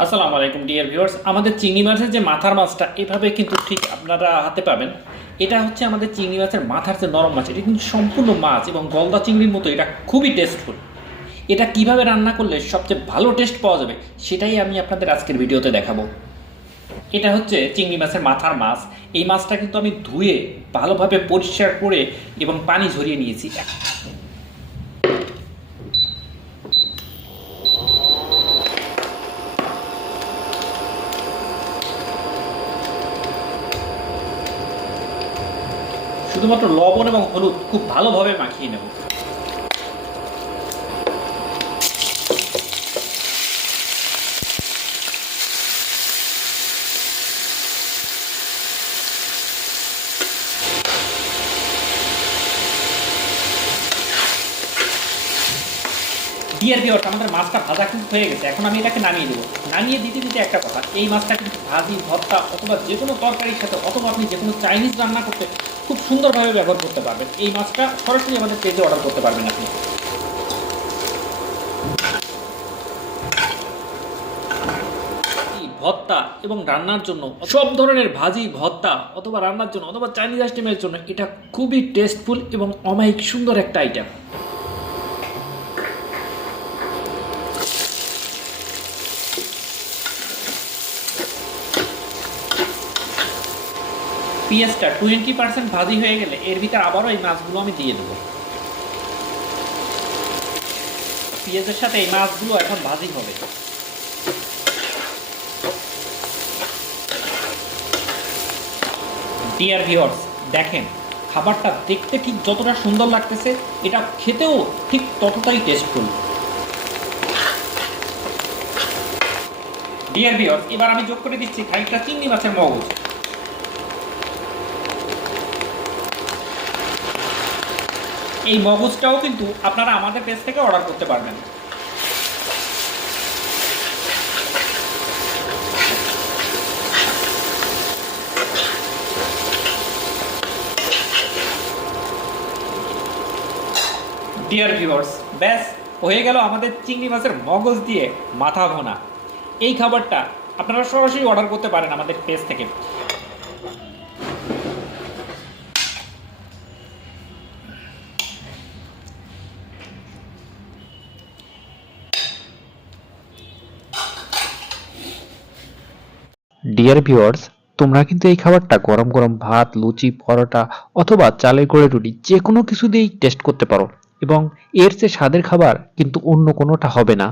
আসসালামু আলাইকুম dear viewers. আমাদের চিংড়ি মাছের যে মাথার মাছটা এভাবে কিন্তু ঠিক আপনারা হাতে পাবেন। এটা হচ্ছে আমাদের চিংড়ি মাছের মাথার যে নরম মাছ, এটা কিন্তু সম্পূর্ণ মাছ এবং গলদা চিংড়ির মতো এটা খুবই টেস্টফুল। এটা কিভাবে রান্না করলে সবচেয়ে ভালো টেস্ট পাওয়া যাবে সেটাই আমি আপনাদের আজকের ভিডিওতে দেখাবো। এটা হচ্ছে চিংড়ি মাছের মাথার মাছ। এই মাছটা কিন্তু আমি ধুয়ে ভালোভাবে পরিষ্কার করে এবং পানি ঝরিয়ে নিয়েছি। শুধুমাত্র লবণ এবং হলুদ খুব ভালোভাবে মাখিয়ে নেব। ডিয়ার ভিউয়ার্স, আমাদের মাছটা ভাজা কিন্তু হয়ে গেছে। এখন আমি এটাকে নামিয়ে দেবো। নামিয়ে দিতে দিতে একটা কথা, এই মাছটা কিন্তু ভাজি, ভর্তা অথবা যে কোনো তরকারির সাথে অথবা আপনি যে কোনো চাইনিজ রান্না করতে খুব সুন্দরভাবে ব্যবহার করতে পারবেন। এই মাছটা সরাসরি আমাদের পেজে অর্ডার করতে পারবেন আপনি। ভর্তা এবং রান্নার জন্য, সব ধরনের ভাজি, ভর্তা অথবা রান্নার জন্য অথবা চাইনিজ আইটেমের জন্য এটা খুবই টেস্টফুল এবং অমায়িক সুন্দর একটা আইটেম। পেঁয়াজটা 20% ভাজি হয়ে গেলে এর ভিতরে আবারও এই মাছগুলো আমি দিয়ে দেবো। পেঁয়াজের সাথে এই মাছগুলো এখন ভাজি হবে। ডিয়ার ভিউয়ার্স, দেখেন খাবারটা দেখতে ঠিক যতটা সুন্দর লাগতেছে এটা খেতেও ঠিক ততটাই টেস্টফুল। ডিয়ার ভিউয়ার্স, এবার আমি যোগ করে দিচ্ছি খানিকটা চিংড়ি মাছের মগজ। এই মগজটাও কিন্তু আপনারা আমাদের পেজ থেকে অর্ডার করতে পারবেন। ডিয়ার ভিউয়ার্স, ব্যাস হয়ে গেল আমাদের চিংড়ি মাছের মগজ দিয়ে মাথা ভোনা। এই খাবারটা আপনারা সরাসরি অর্ডার করতে পারেন আমাদের পেজ থেকে। ডিয়ার ভিউয়ার্স, তোমরা কিন্তু এই খাবারটা গরম গরম ভাত, লুচি, পরোটা অথবা চালের গুঁড়ের রুটি যে কোনো কিছু দিয়েই টেস্ট করতে পারো এবং এর চেয়ে স্বাদের খাবার কিন্তু অন্য কোনোটা হবে না।